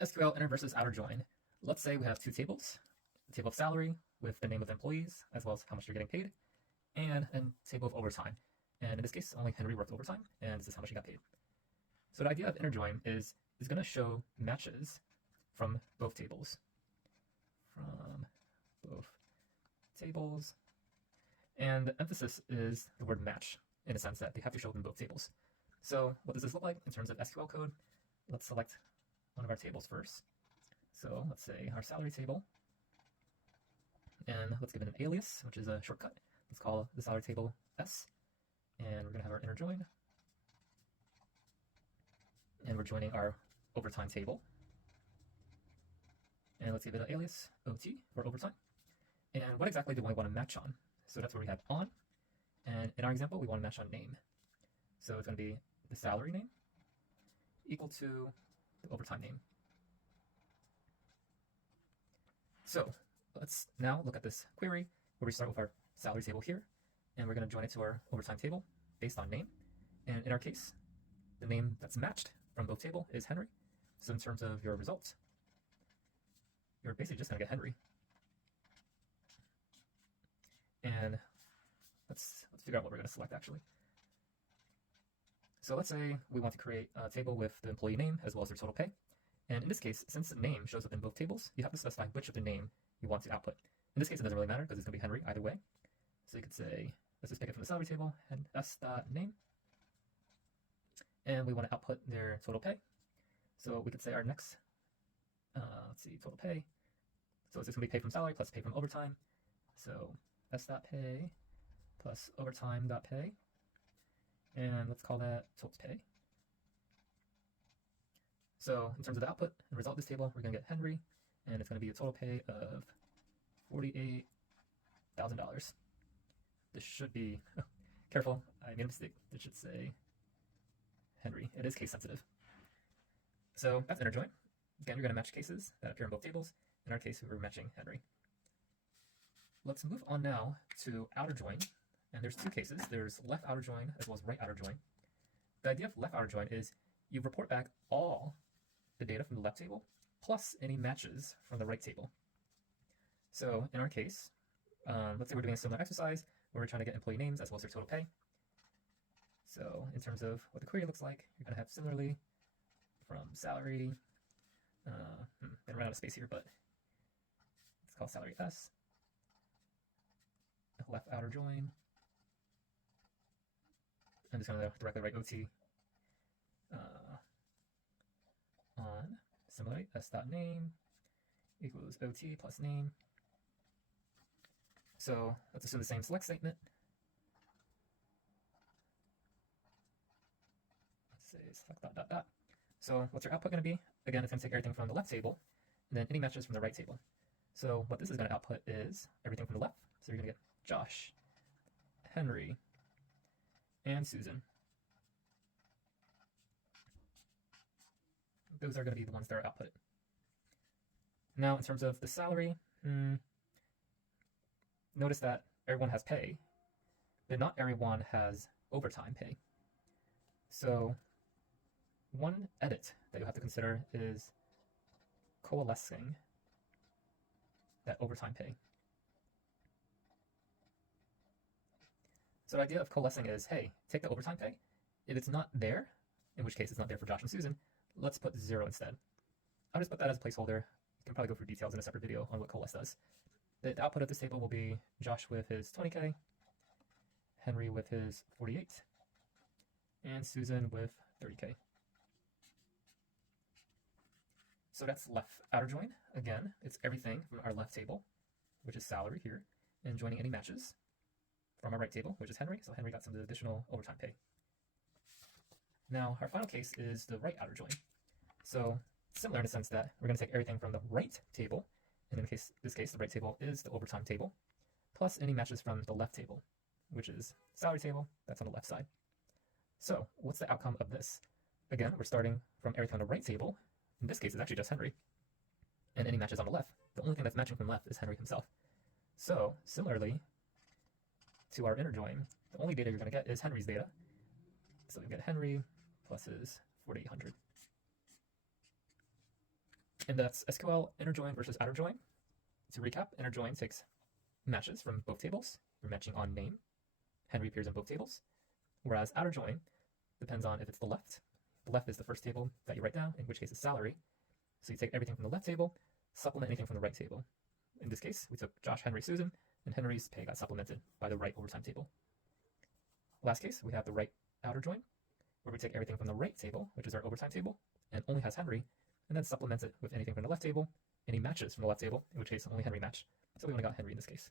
SQL inner versus outer join. Let's say we have two tables, a table of salary with the name of the employees, as well as how much they're getting paid, and a table of overtime. And in this case, only Henry worked overtime, and this is how much he got paid. So the idea of inner join is going to show matches from both tables. From both tables. And the emphasis is the word match, in a sense that they have to show up in both tables. So what does this look like in terms of SQL code? Let's select one of our tables first. So let's say our salary table, and let's give it an alias, which is a shortcut. Let's call the salary table S, and we're going to have our inner join, and we're joining our overtime table, and let's give it an alias OT for overtime. And what exactly do we want to match on? So that's where we have on, and in our example, we want to match on name. So it's going to be the salary name equal to the overtime name. So let's now look at this query where we start with our salary table here, and we're going to join it to our overtime table based on name. And in our case, the name that's matched from both tables is Henry. So in terms of your results, you're basically just going to get Henry. And let's figure out what we're going to select actually. So let's say we want to create a table with the employee name as well as their total pay. And in this case, since the name shows up in both tables, you have to specify which of the name you want to output. In this case, it doesn't really matter because it's going to be Henry either way. So you could say, let's just pick it from the salary table and s.name. And we want to output their total pay. So we could say our next, let's see, total pay. So it's just going to be pay from salary plus pay from overtime. So s.pay plus overtime.pay. And let's call that total pay. So in terms of the output and result of this table, we're going to get Henry, and it's going to be a total pay of $48,000. This should be, careful, I made a mistake. It should say Henry. It is case sensitive. So that's inner join. Again, you're going to match cases that appear in both tables. In our case, we were matching Henry. Let's move on now to outer join. And there's two cases. There's left outer join as well as right outer join. The idea of left outer join is you report back all the data from the left table plus any matches from the right table. So in our case, let's say we're doing a similar exercise where we're trying to get employee names as well as their total pay. So in terms of what the query looks like, you're going to have similarly from salary, gonna run out of space here, but it's called salary S, left outer join. I'm just going to directly write OT on similarly s.name equals OT plus name. So let's assume the same select statement. Let's say select dot dot dot. So what's your output going to be? Again, it's going to take everything from the left table and then any matches from the right table. So what this is going to output is everything from the left. So you're going to get Josh, Henry, and Susan. Those are going to be the ones that are output. Now, in terms of the salary, notice that everyone has pay, but not everyone has overtime pay. So one edit that you have to consider is coalescing that overtime pay. So the idea of coalescing is, hey, take the overtime pay. If it's not there, in which case it's not there for Josh and Susan, let's put 0 instead. I'll just put that as a placeholder. You can probably go through details in a separate video on what coalesce does. The output of this table will be Josh with his 20K, Henry with his 48, and Susan with 30K. So that's left outer join. Again, it's everything from our left table, which is salary here, and joining any matches from our right table, which is Henry. So Henry got some additional overtime pay. Now, our final case is the right outer join. So similar in the sense that we're going to take everything from the right table, and in this case, the right table is the overtime table, plus any matches from the left table, which is salary table, that's on the left side. So what's the outcome of this? Again, we're starting from everything on the right table. In this case, it's actually just Henry, and any matches on the left. The only thing that's matching from left is Henry himself. So similarly to our inner join, the only data you're going to get is Henry's data. So we get Henry plus his 4,800. And that's SQL inner join versus outer join. To recap, inner join takes matches from both tables. We're matching on name. Henry appears in both tables. Whereas outer join depends on if it's the left. The left is the first table that you write down, in which case it's salary. So you take everything from the left table, supplement anything from the right table. In this case, we took Josh, Henry, Susan, and Henry's pay got supplemented by the right overtime table. Last case, we have the right outer join, where we take everything from the right table, which is our overtime table, and only has Henry, and then supplement it with anything from the left table, any matches from the left table, in which case only Henry match. So we only got Henry in this case.